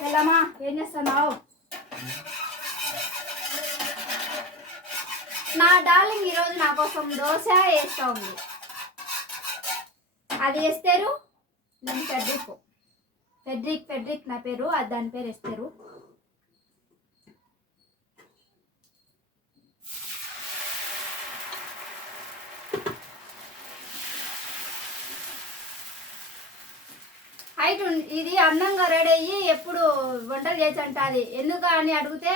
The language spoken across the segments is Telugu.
ఎలామా ఏం చేస్తున్నావు? నా డార్లింగ్ ఈరోజు నా కోసం దోశ వేస్తూ ఉంది అది వేస్తారు నేను ఫెడ్రిక్ ఫెడ్రిక్ ఫెడ్రిక్ నా పేరు అది దాని పేరు వేస్తారు ఉం- ఇది అందంగా రెడీ అయ్యి ఎప్పుడు వంటలు చేసి అంటది ఎందుకు అని అడిగితే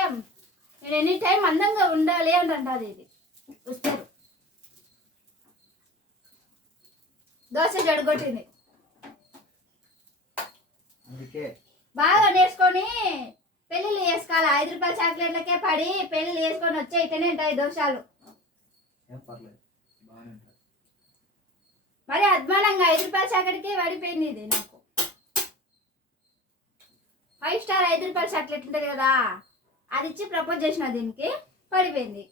నేను ఎనీ టైం అందంగా ఉండాలి అని అంటది ఇది. వస్తారు. దోశ జడగొట్టింది బాగా నేర్చుకొని పెళ్ళిళ్ళు చేసుకోవాలి. ఐదు రూపాయల చాక్లెట్లకే పడి పెళ్ళిళ్ళు చేసుకొని వచ్చే ఇటనే ఉంటాయి దోషాలు. ఉంటుంది మరి అద్మానంగా ఐదు రూపాయల చాక్లెట్కే పడిపోయింది ఇది నాకు. ఫైవ్ స్టార్ ఐదు రూపాయల చాక్లెట్ ఉంటుంది కదా? అది ఇచ్చి ప్రపోజ్ చేసిన దీనికి పడిపోయింది.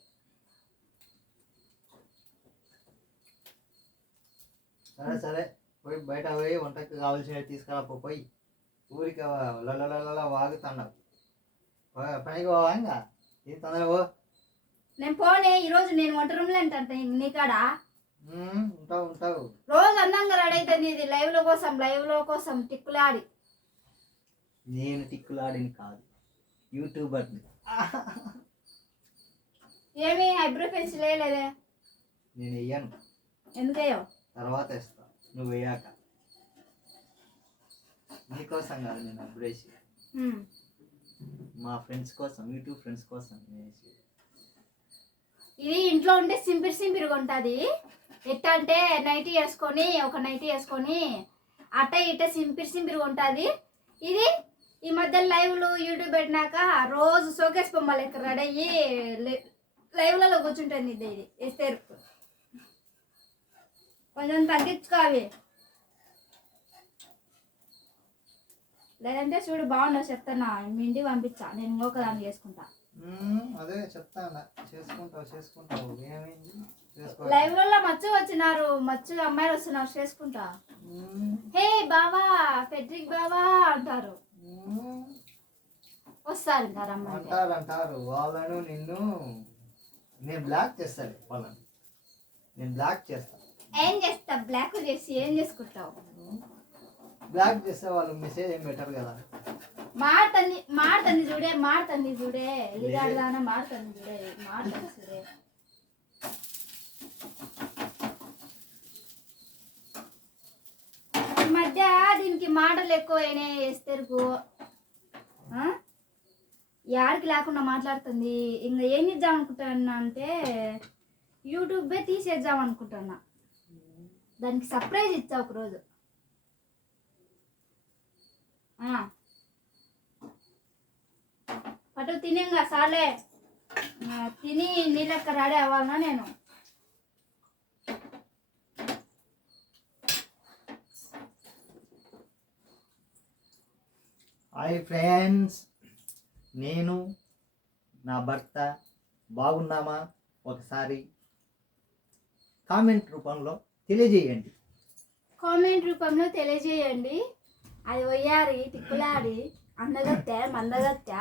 సరే సరే. పోయి బయట పోయి వంటకి కావాల్సినవి తీసుకురా పో, పోయి. ఊరికి లల వాగుతున్నావు. పనికి పోవా ఇంకా? ఏం తొందర పో. నేను పోనీ ఈరోజు నేను వంట రూమ్లో ఏంటంటే నీకాడ ఉంటావు ఉంటావు. రోజు అందంగా రెడీ అవుతుంది ఇది లైవ్ల కోసం లైవ్ల కోసం టిక్కులాడి నేను టిక్కులాడిని కాదు. యూట్యూబర్ని. ఏమి ఐబ్రో పెన్సిల్ వేయలేదే? నేను వెయ్యను ఎందుకయ్యో తర్వాత ఇస్తా నువ్వు వేయాక. నీకోసం కాదు నేను ఉమ్. మా ఫ్రెండ్స్ కోసం యూట్యూబ్ ఫ్రెండ్స్ కోసం వేసి ఇది ఇంట్లో ఉంటే సింపిరి సింపిరిగా ఉంటుంది. ఎట్ట అంటే నైటీ వేసుకొని ఒక నైటీ వేసుకొని అట్ట ఇట్ట సింపిరి సింపిరిగా ఉంటుంది. ఇది ఈ మధ్య లైవ్లు యూట్యూబ్ పెట్టినాక రోజు షోకేస్ బొమ్మ లెక్క రెడీ అయ్యి లైవ్లలో కూర్చుంటుంది ఇది ఇది వేస్తారు కొంచెం తగ్గించుకో అవి లేదంటే చూడు బాగుండవు చెప్తానా మీ ఇంటికి పంపించా. నేను ఇంకొక దాన్ని చేసుకుంటా. అదే చెప్తాను చేసుకుంటావు చేసుకుంటావు. ఏమైంది? లైవ్ మచ్చు వచ్చినారు. మచ్చు అమ్మాయిలు వస్తున్నారు. చేసుకుంటా. హే బావా ఫెడ్రిక్ బావా అంటారు. వస్తారు అంటారు అంటారు వాళ్ళను నిన్ను నేను బ్లాక్ చేస్తాను వాళ్ళని. నేను బ్లాక్ చేస్తాను ఏం చేస్తా? బ్లాక్ చేసి ఏం చేసుకుంటావు? బ్లాక్ చేస్తే వాళ్ళు మెసేజ్ ఏం పెట్టరు కదా. మాడుతుంది మాడుతుంది చూడే మాడుతుంది చూడే. ఎలిగాడదాన మాడుతుంది చూడే మాడుతుంది చూడే ఈ మధ్య దీనికి మాటలు ఎక్కువైనా ఎస్తెరుకు యాడికి లేకుండా మాట్లాడుతుంది. ఇంకా ఏం ఇద్దాం అనుకుంటున్నా అంటే యూట్యూబే తీసేద్దాం అనుకుంటున్నా. దానికి సర్ప్రైజ్ ఇచ్చా ఒకరోజు. పట్టు తినేంగా సాలే తిని నీళ్ళక్క రెడీ అవ్వాలనా నేను? Hi friends. నేను నా భర్త బాగున్నామా? ఒకసారి కామెంట్ రూపంలో తెలియజేయండి. కామెంట్ రూపంలో తెలియజేయండి. అది వయ్యారి తిక్కులాడి అందగత్తె మందగత్తె.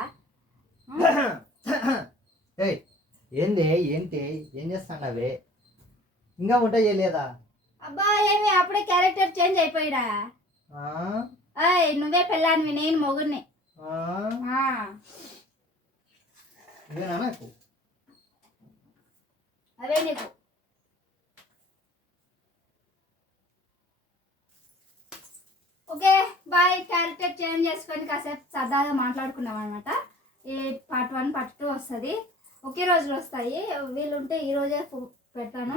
ఏయ్ ఏంది ఏంటి ఏం చేస్తాండవే ఇంకా వంట చేయలేదా? అబ్బా ఏమి అప్పుడే క్యారెక్టర్ చేంజ్ అయిపోయిడా? నువ్వే పెళ్ళానివి నేను మొగుడిని. అవే నీకు? Okay bye. క్యారెక్టర్ చేంజ్ చేసుకొని కాసేపు సరదాగా మాట్లాడుకున్నాం అనమాట ఈ పార్ట్ వన్ పార్ట్ టూ వస్తుంది. ఒకే రోజులు వస్తాయి. వీళ్ళు ఉంటే ఈ రోజే ఫు- పెడతాను.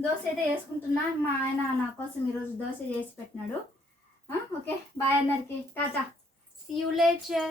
దోశ అయితే వేసుకుంటున్నా. మా ఆయన నా కోసం ఈరోజు దోశ చేసి పెట్టినాడు. ఓకే. బాయ్ అందరికీ. టాటా. See you లేచర్